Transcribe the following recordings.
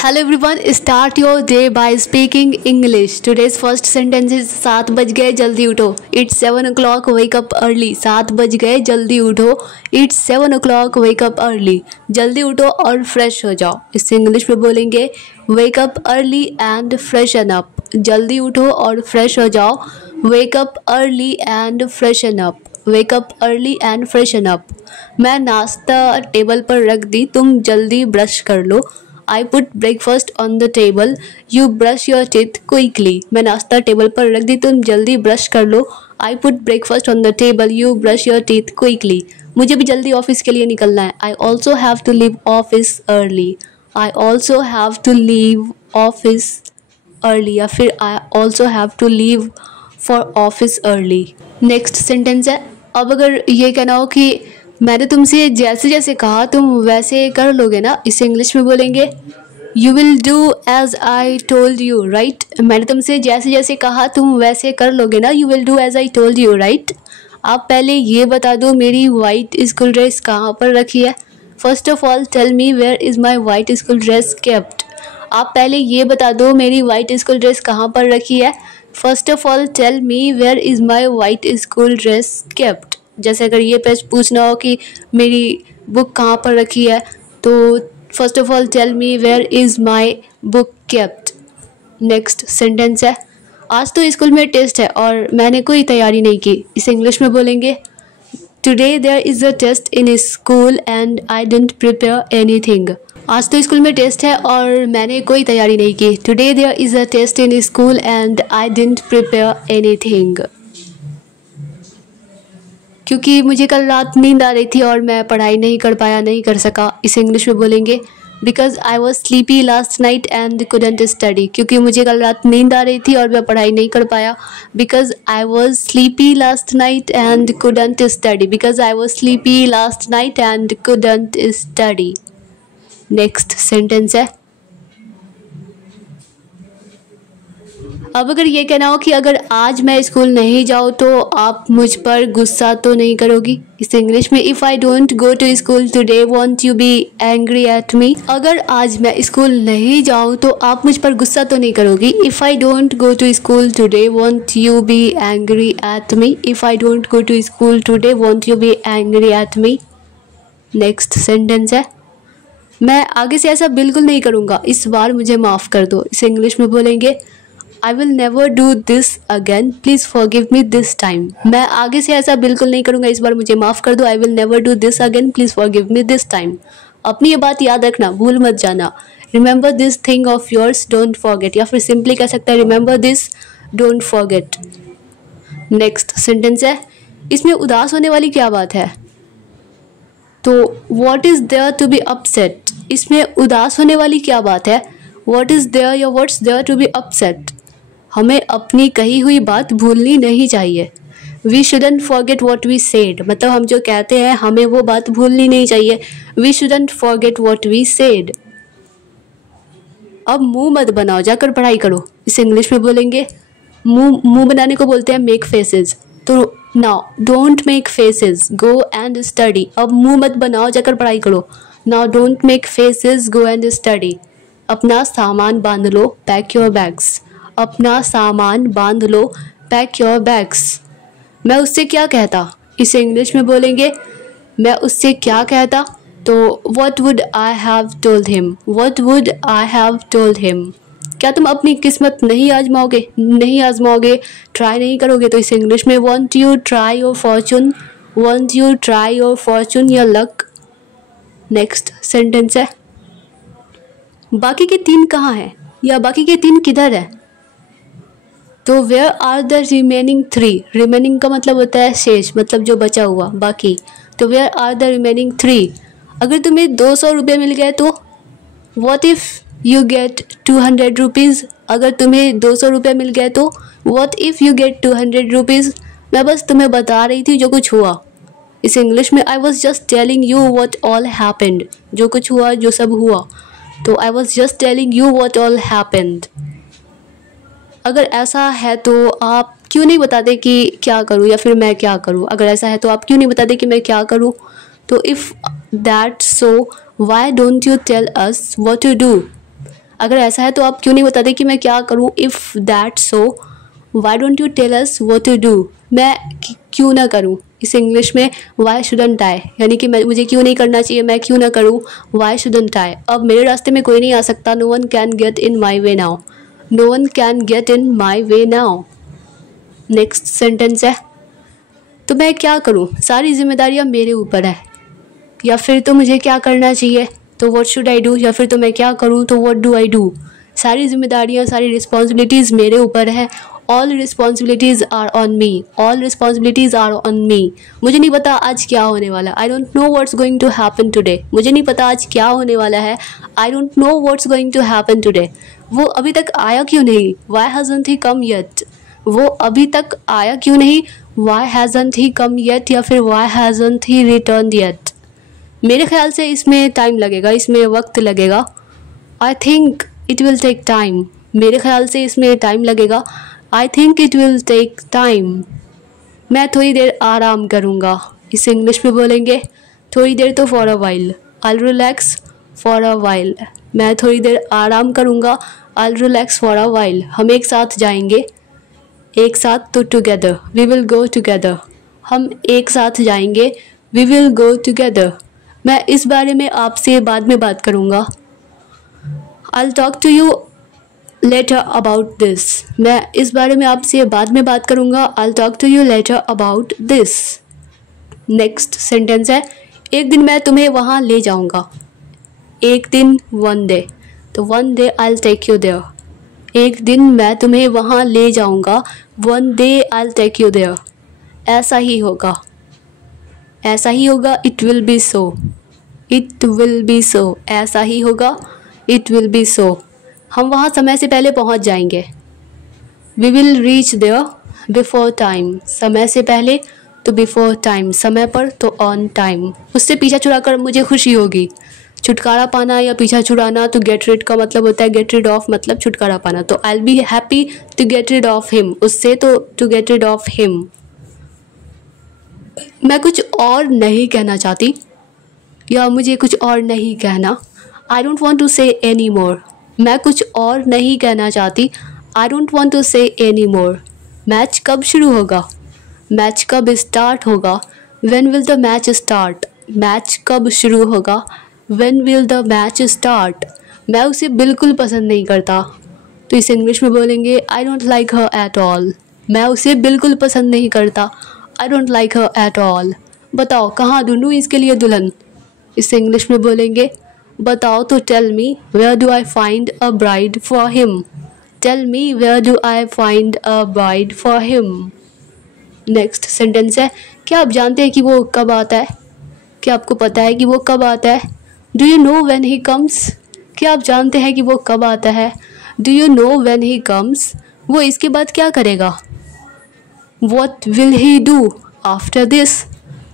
Hello everyone, start your day by speaking English. Today's first sentence is 7 बज गए जल्दी उठो. It's 7 o'clock, wake up early. 7 बज गए जल्दी उठो. It's 7 o'clock, wake up early. जल्दी उठो और फ्रेश हो जाओ. इससे इंग्लिश में बोलेंगे wake up early and freshen up. जल्दी उठो और फ्रेश हो जाओ. Wake up early and freshen up. Wake up early and freshen up. मैं नाश्ता टेबल पर रख दी, तुम जल्दी ब्रश कर लो. I put breakfast on the table. You brush your teeth quickly. मैं नाश्ता टेबल पर रख दी, तुम जल्दी ब्रश कर लो. I put breakfast on the table. You brush your teeth quickly. मुझे भी जल्दी ऑफिस के लिए निकलना है. I also have to leave office early. I also have to leave office early या फिर I also have to leave for office early. Next sentence है. अब अगर ये कहना हो कि मैंने तुमसे जैसे जैसे कहा तुम वैसे कर लोगे ना, इसे इंग्लिश में बोलेंगे you will do as I told you right. मैंने तुमसे जैसे जैसे कहा तुम वैसे कर लोगे ना, you will do as I told you right. आप पहले ये बता दो मेरी वाइट स्कूल ड्रेस कहाँ पर रखी है. First of all tell me where is my white school dress kept. आप पहले ये बता दो मेरी वाइट स्कूल ड्रेस कहाँ पर रखी है. First of all tell me where is my white school dress kept. जैसे अगर ये पेज पूछना हो कि मेरी बुक कहाँ पर रखी है, तो first of all tell me where is my book kept. Next sentence है. आज तो स्कूल में टेस्ट है और मैंने कोई तैयारी नहीं की. इसे इंग्लिश में बोलेंगे today there is a test in school and I didn't prepare anything. आज तो स्कूल में टेस्ट है और मैंने कोई तैयारी नहीं की. Today there is a test in school and I didn't prepare anything. क्योंकि मुझे कल रात नींद आ रही थी और मैं पढ़ाई नहीं कर पाया, नहीं कर सका. इसे इंग्लिश में बोलेंगे because I was sleepy last night and couldn't study. क्योंकि मुझे कल रात नींद आ रही थी और मैं पढ़ाई नहीं कर पाया. Because I was sleepy last night and couldn't study. Because I was sleepy last night and couldn't study. Next sentence है. अब अगर ये कहना हो कि अगर आज मैं स्कूल नहीं जाऊँ तो आप मुझ पर गुस्सा तो नहीं करोगी. इसे इंग्लिश में if I don't go to school today won't you be angry at me. अगर आज मैं स्कूल नहीं जाऊँ तो आप मुझ पर गुस्सा तो नहीं करोगी. If I don't go to school today won't you be angry at me. If I don't go to school today won't you be angry at me. Next sentence है. मैं आगे से ऐसा बिल्कुल नहीं करूँगा, इस बार मुझे माफ़ कर दो. इसे इंग्लिश में बोलेंगे I will never do this again. Please forgive me this time. मैं आगे से ऐसा बिल्कुल नहीं करूँगा, इस बार मुझे माफ़ कर दो. I will never do this again. Please forgive me this time. अपनी ये बात याद रखना, भूल मत जाना. Remember this thing of yours, don't forget. या फिर सिंपली कह सकते हैं Remember this, don't forget. Next sentence है. इसमें उदास होने वाली क्या बात है. तो What is there to be upset. इसमें उदास होने वाली क्या बात है. What is there या what's there to be upset. हमें अपनी कही हुई बात भूलनी नहीं चाहिए. We shouldn't forget what we said. मतलब हम जो कहते हैं हमें वो बात भूलनी नहीं चाहिए. We shouldn't forget what we said. अब मुंह मत बनाओ, जाकर पढ़ाई करो. इसे इंग्लिश में बोलेंगे मुंह बनाने को बोलते हैं make faces. तो now don't make faces, go and study. अब मुंह मत बनाओ, जाकर पढ़ाई करो. Now don't make faces, go and study. अपना सामान बांध लो, पैक योर बैग्स. अपना सामान बांध लो, पैक योर बैग्स. मैं उससे क्या कहता. इसे इंग्लिश में बोलेंगे मैं उससे क्या कहता. तो what would I have told him. What would I have told him. क्या तुम अपनी किस्मत नहीं आजमाओगे, ट्राई नहीं करोगे. तो इसे इंग्लिश में want you try your Fortune. Want you try your Fortune, your luck. Next sentence है. बाकी के 3 कहाँ हैं या बाकी के 3 किधर है. तो where are the remaining 3. Remaining का मतलब होता है शेष, मतलब जो बचा हुआ, बाकी. तो वेयर आर द रिमेनिंग 3. अगर तुम्हें 200 रुपये मिल गए तो what if you get 200 rupees. अगर तुम्हें 200 रुपये मिल गए तो what if you get 200 rupees. मैं बस तुम्हें बता रही थी जो कुछ हुआ. इसे इंग्लिश में I was just telling you what all happened. जो कुछ हुआ, जो सब हुआ. तो I was just telling you what all happened. अगर ऐसा है तो आप क्यों नहीं बताते कि क्या करूँ या फिर मैं क्या करूँ. अगर ऐसा है तो आप क्यों नहीं बताते कि मैं क्या करूँ. तो if that so why don't you tell us what to do. अगर ऐसा है तो आप क्यों नहीं बताते कि मैं क्या करूँ? If that so why don't you tell us what to do? मैं क्यों ना करूँ? इस इंग्लिश में वाई शुडंट आई, यानी कि मुझे क्यों नहीं करना चाहिए, मैं क्यों ना करूँ, वाई शुडंट आई। अब मेरे रास्ते में कोई नहीं आ सकता, no one can get in my way now, no one can get in my way now. Next sentence है, तो मैं क्या करूँ, सारी जिम्मेदारियाँ मेरे ऊपर है। या फिर तो मुझे क्या करना चाहिए, तो व्हाट शुड आई डू। या फिर तो मैं क्या करूँ, तो व्हाट डू आई डू। सारी जिम्मेदारियाँ, सारी रिस्पॉन्सिबिलिटीज़ मेरे ऊपर है। All responsibilities are on me, all responsibilities are on me. मुझे नहीं पता आज क्या होने वाला, I don't know what's going to happen today. मुझे नहीं पता आज क्या होने वाला है, I don't know what's going to happen today. वो अभी तक आया क्यों नहीं, वाई हैज़न्ट ही कम येट। वो अभी तक आया क्यों नहीं, वाई हैज़न्ट ही कम येट, या फिर why hasn't he return yet. मेरे ख्याल से इसमें टाइम लगेगा, इसमें वक्त लगेगा। I think it will take time. मेरे ख्याल से इसमें टाइम लगेगा। I think it will take time. मैं थोड़ी देर आराम करूँगा। इस इंग्लिश में बोलेंगे थोड़ी देर तो for a while, I will relax for a while. मैं थोड़ी देर आराम करूँगा, I will relax for a while. हम एक साथ जाएंगे, एक साथ तो together, we will go together. हम एक साथ जाएंगे, वी विल गो टुगेदर। मैं इस बारे में आपसे बाद में बात करूँगा, I'll talk to you later about this। मैं इस बारे में आपसे बाद में बात करूँगा, I'll talk to you later about this। Next sentence है, एक दिन मैं तुम्हें वहाँ ले जाऊँगा। एक दिन, वन डे, तो one day I'll take you there। एक दिन मैं तुम्हें वहाँ ले जाऊँगा, one day I'll take you there। ऐसा ही होगा, ऐसा ही होगा, it will be so, it will be so. ऐसा ही होगा, इट विल बी सो। हम वहाँ समय से पहले पहुँच जाएंगे, we will reach there before time. समय से पहले तो बिफोर टाइम, समय पर तो ऑन टाइम। उससे पीछा छुड़ाकर मुझे खुशी होगी। छुटकारा पाना या पीछा छुड़ाना, तो गेट रिड का मतलब होता है गेट रिड ऑफ, मतलब छुटकारा पाना। तो I will be happy to get rid of him, उससे तो to get rid of him. मैं कुछ और नहीं कहना चाहती, या मुझे कुछ और नहीं कहना, आई डोंट वॉन्ट टू से एनी मोर। मैं कुछ और नहीं कहना चाहती, आई डोंट वॉन्ट टू से एनी मोर। मैच कब शुरू होगा, मैच कब स्टार्ट होगा, when will the match start. Match कब शुरू होगा, when will the match start. मैं उसे बिल्कुल पसंद नहीं करता, तो इस इंग्लिश में बोलेंगे I don't like her at all. मैं उसे बिल्कुल पसंद नहीं करता, I don't like her at all. बताओ कहाँ ढूंढूँ इसके लिए दुल्हन। इस इंग्लिश में बोलेंगे बताओ तो tell me where do I find a bride for him. Tell me where do I find a bride for him. Next sentence है, क्या आप जानते हैं कि वो कब आता है। क्या आपको पता है कि वो कब आता है। Do you know when he comes. क्या आप जानते हैं कि वो कब आता है। Do you know when he comes. वो इसके बाद क्या करेगा। What will he do after this?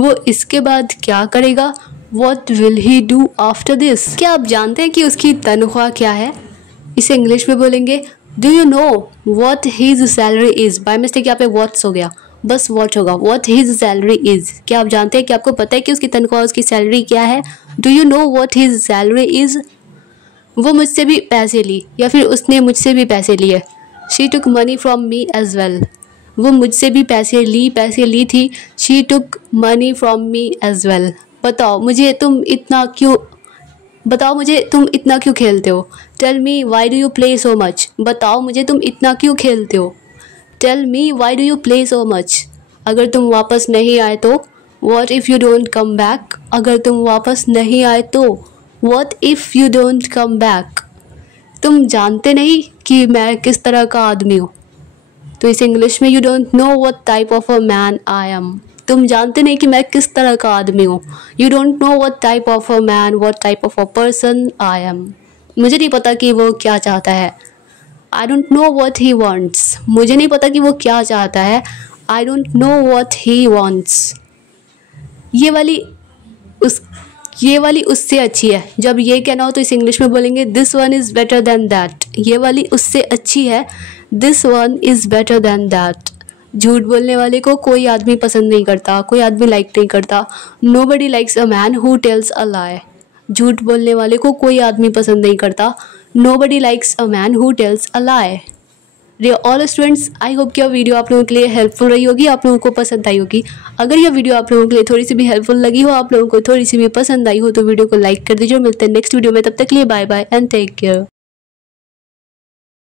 वो इसके बाद क्या करेगा। What will he do after this? क्या आप जानते हैं कि उसकी तनख्वाह क्या है। इसे इंग्लिश में बोलेंगे Do you know what his salary is? By mistake यहाँ पे what's हो गया, बस what होगा। What his salary is? क्या आप जानते हैं कि आपको पता है कि उसकी तनख्वाह, उसकी सैलरी क्या है। Do you know what his salary is? वो मुझसे भी पैसे ली, या फिर उसने मुझसे भी पैसे लिए। She took money from me as well. वो मुझसे भी पैसे ली थी। She took money from me as well. बताओ मुझे तुम इतना क्यों खेलते हो। Tell me why do you play so much? बताओ मुझे तुम इतना क्यों खेलते हो। Tell me why do you play so much? अगर तुम वापस नहीं आए तो What if you don't come back? अगर तुम वापस नहीं आए तो What if you don't come back? तुम जानते नहीं कि मैं किस तरह का आदमी हूँ, तो इस इंग्लिश में you don't know what type of a man I am. तुम जानते नहीं कि मैं किस तरह का आदमी हूँ। You don't know what type of a man, what type of a person I am. मुझे नहीं पता कि वो क्या चाहता है। I don't know what he wants. मुझे नहीं पता कि वो क्या चाहता है। I don't know what he wants. ये वाली उससे अच्छी है। जब ये कहना हो तो इस इंग्लिश में बोलेंगे this one is better than that. ये वाली उससे अच्छी है, this one is better than that. झूठ बोलने वाले को कोई आदमी पसंद नहीं करता, कोई आदमी लाइक नहीं करता। Nobody likes a man who tells a lie. झूठ बोलने वाले को कोई आदमी पसंद नहीं करता। Nobody likes a man who tells a lie. Dear all students, I hope कि यह वीडियो आप लोगों के लिए हेल्पफुल रही होगी, आप लोगों को पसंद आई होगी। अगर यह वीडियो आप लोगों के लिए थोड़ी सी भी हेल्पफुल लगी हो, आप लोगों को थोड़ी सी भी पसंद आई हो, तो वीडियो को लाइक कर दीजिए। मिलते हैं नेक्स्ट वीडियो में, तब तक के लिए bye bye and take care.